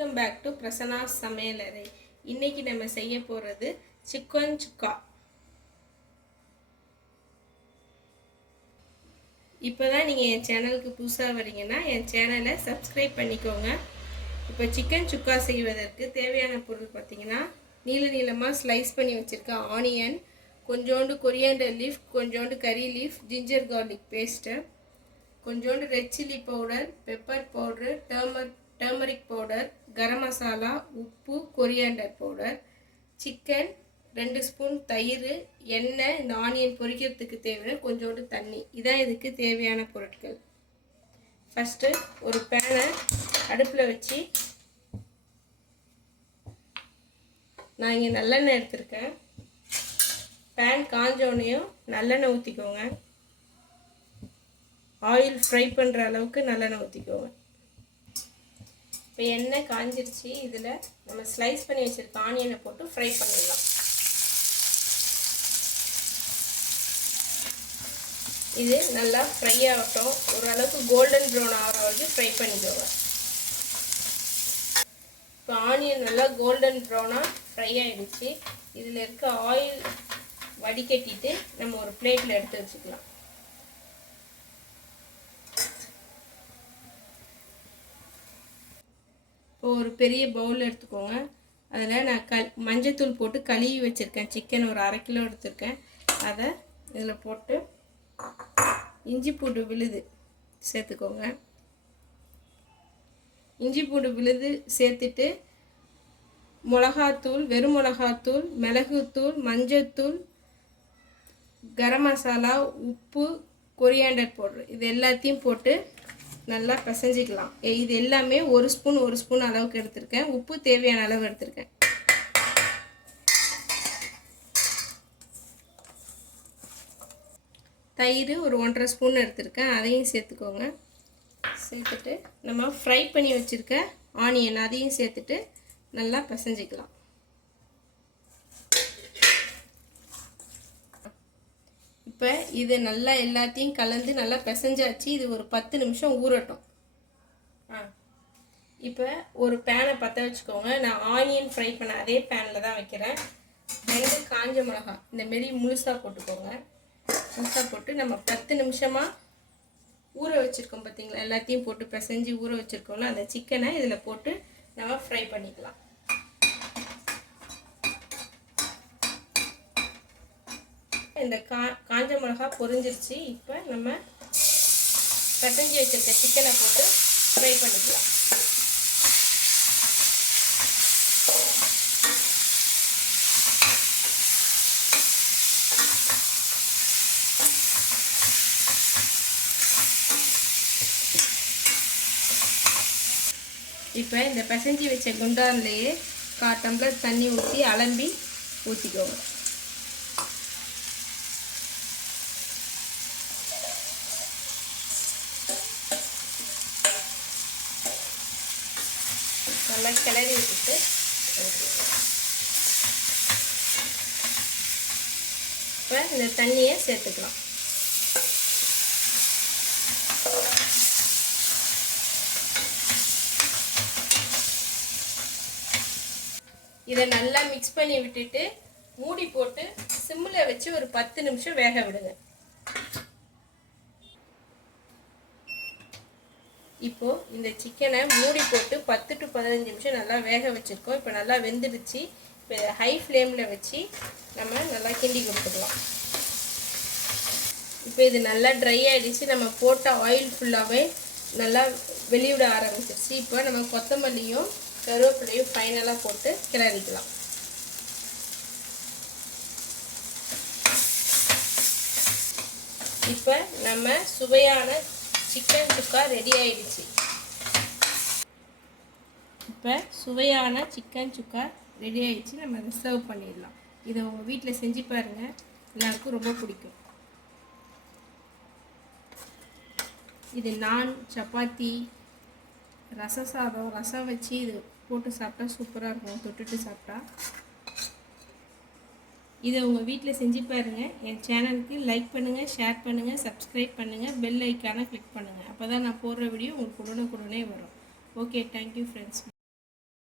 Welcome back to Prasanna சமையலறை. இன்னைக்கு நம்ம செய்ய போகிறது சிக்கன் சுக்கா. இப்போதான் நீங்கள் என் சேனலுக்கு புதுசாக வரீங்கன்னா என் சேனலை சப்ஸ்கிரைப் பண்ணிக்கோங்க. இப்போ சிக்கன் சுக்கா செய்வதற்கு தேவையான பொருள் பார்த்தீங்கன்னா, நீளமாக ஸ்லைஸ் பண்ணி வச்சுருக்க ஆனியன், கொஞ்சோண்டு கொரியாண்டர் லீஃப், கொஞ்சோண்டு curry leaf, ginger garlic paste, கொஞ்சோண்டு red chilli powder, pepper powder, turmeric powder, garam masala, உப்பு, கொரியாண்டர் பவுடர், சிக்கன், 2 ஸ்பூன் தயிர், எண்ணெய், இந்த ஆனியன் பொரிக்கிறதுக்கு தேவையான கொஞ்சோண்டு தண்ணி. இதான் இதுக்கு தேவையான பொருட்கள். ஃபஸ்ட்டு ஒரு பேனை அடுப்பில் வச்சு, நான் இங்கே நல்லெண்ணெய் எடுத்திருக்கேன். பேன் காஞ்சோடனையும் நல்லெண்ணெய் ஊற்றிக்கோங்க. ஆயில் ஃப்ரை பண்ணுற அளவுக்கு நல்லெண்ணெய் ஊற்றிக்கோங்க. இப்போ எண்ணெய் காஞ்சிருச்சு. இதில் நம்ம ஸ்லைஸ் பண்ணி வச்சுருக்க ஆனியனை போட்டு ஃப்ரை பண்ணிடலாம். இது நல்லா ஃப்ரை ஆகட்டும். ஓரளவுக்கு கோல்டன் ப்ரௌன் ஆகிற வரைக்கும் ஃப்ரை பண்ணிக்கோங்க. இப்போ ஆனியன் நல்லா கோல்டன் ப்ரௌனாக ஃப்ரை ஆகிடுச்சு. இதில் இருக்க ஆயில் வடிகட்டிட்டு நம்ம ஒரு பிளேட்டில் எடுத்து வச்சுக்கலாம். இப்போ ஒரு பெரிய பவுல் எடுத்துக்கோங்க. அதில் நான் மஞ்சத்தூள் போட்டு கழுவி வச்சுருக்கேன். சிக்கன் ஒரு 1/2 கிலோ எடுத்துருக்கேன். அதை இதில் போட்டு இஞ்சி பூண்டு விழுது சேர்த்துக்கோங்க. இஞ்சி பூண்டு விழுது சேர்த்துட்டு மிளகாத்தூள், வெறும் மிளகாத்தூள், மிளகுத்தூள், மஞ்சத்தூள், கரம் மசாலா, உப்பு, கொரியாண்டர் பவுடர், இது எல்லாத்தையும் போட்டு நல்லா பிசைஞ்சிக்கலாம். இது எல்லாமே ஒரு ஸ்பூன் அளவுக்கு எடுத்திருக்கேன். உப்பு தேவையான அளவு எடுத்திருக்கேன். தயிர் ஒரு 1.5 ஸ்பூன் எடுத்திருக்கேன். அதையும் சேர்த்துக்கோங்க. சேர்த்துட்டு நம்ம ஃப்ரை பண்ணி வச்சுருக்க ஆனியன் அதையும் சேர்த்துட்டு நல்லா பிசைஞ்சிக்கலாம். இப்போ இது நல்லா எல்லாத்தையும் கலந்து நல்லா பிசைஞ்சாச்சு. இது ஒரு 10 நிமிஷம் ஊறட்டும். இப்போ ஒரு பேனை பற்ற வச்சுக்கோங்க. நான் ஆனியன் ஃப்ரை பண்ண அதே பேனில் தான் வைக்கிறேன். 2 காஞ்ச மிளகாய் இந்தமாரி முழுசாக போட்டுக்கோங்க. முழுசாக போட்டு நம்ம 10 நிமிஷமாக ஊற வச்சுருக்கோம் பார்த்தீங்களா, எல்லாத்தையும் போட்டு பிசைஞ்சு ஊற வச்சுருக்கோம்ல, அந்த சிக்கனை இதில் போட்டு நம்ம ஃப்ரை பண்ணிக்கலாம். இந்த காஞ்ச மிளகா பொரிஞ்சிருச்சு. இப்போ நம்ம பிசைஞ்சு வச்சிருக்க சிக்கனை போட்டு ஃப்ரை பண்ணிக்கலாம். இப்போ இந்த பிசைஞ்சு வச்ச குண்டான்லேயே 1/4 டம்ளர் தண்ணி ஊற்றி அலம்பி ஊற்றிக்கோங்க. நல்லா கிளறி விட்டுட்டு இப்போ இந்த தண்ணியை சேர்த்துக்கலாம். இதை நல்லா மிக்ஸ் பண்ணி விட்டுட்டு மூடி போட்டு சிம்மில் வச்சு ஒரு 10 நிமிஷம் வேக விடுங்க. இப்போது இந்த சிக்கனை மூடி போட்டு 10 to 15 நிமிஷம் நல்லா வேக வச்சுருக்கோம். இப்போ நல்லா வெந்துடுச்சு. இப்போ இதை ஹை ஃப்ளேமில் வச்சு நம்ம நல்லா கிண்டி கொடுத்துக்கலாம். இப்போ இது நல்லா ட்ரை ஆகிடுச்சு. நம்ம போட்ட ஆயில் ஃபுல்லாகவே நல்லா வெளியிட ஆரம்பிச்சிருச்சு. இப்போ நம்ம கொத்தமல்லியும் கருவேப்பிலையும் ஃபைனலாக போட்டு கிளறிக்கலாம். இப்போ நம்ம சுவையான சிக்கன் சுக்கா ரெடி ஆயிடுச்சு. இப்போ சுவையான சிக்கன் சுக்கா ரெடி ஆயிடுச்சு. நம்ம அதை சர்வ் பண்ணிடலாம். இதை உங்கள் வீட்டில் செஞ்சு பாருங்கள், எல்லாருக்கும் ரொம்ப பிடிக்கும். இது நான், சப்பாத்தி, ரசம் வச்சு இது போட்டு சாப்பிட்டா சூப்பராக இருக்கும். தொட்டுட்டு சாப்பிட்டா. இதை உங்கள் வீட்டில் செஞ்சு பாருங்கள். என் சேனலுக்கு லைக் பண்ணுங்கள், ஷேர் பண்ணுங்கள், சப்ஸ்கிரைப் பண்ணுங்கள், பெல் ஐக்கானை கிளிக் பண்ணுங்கள். அப்போ தான் நான் போடுற வீடியோ உங்களுக்கு உடனே வரும். Okay, thank you friends.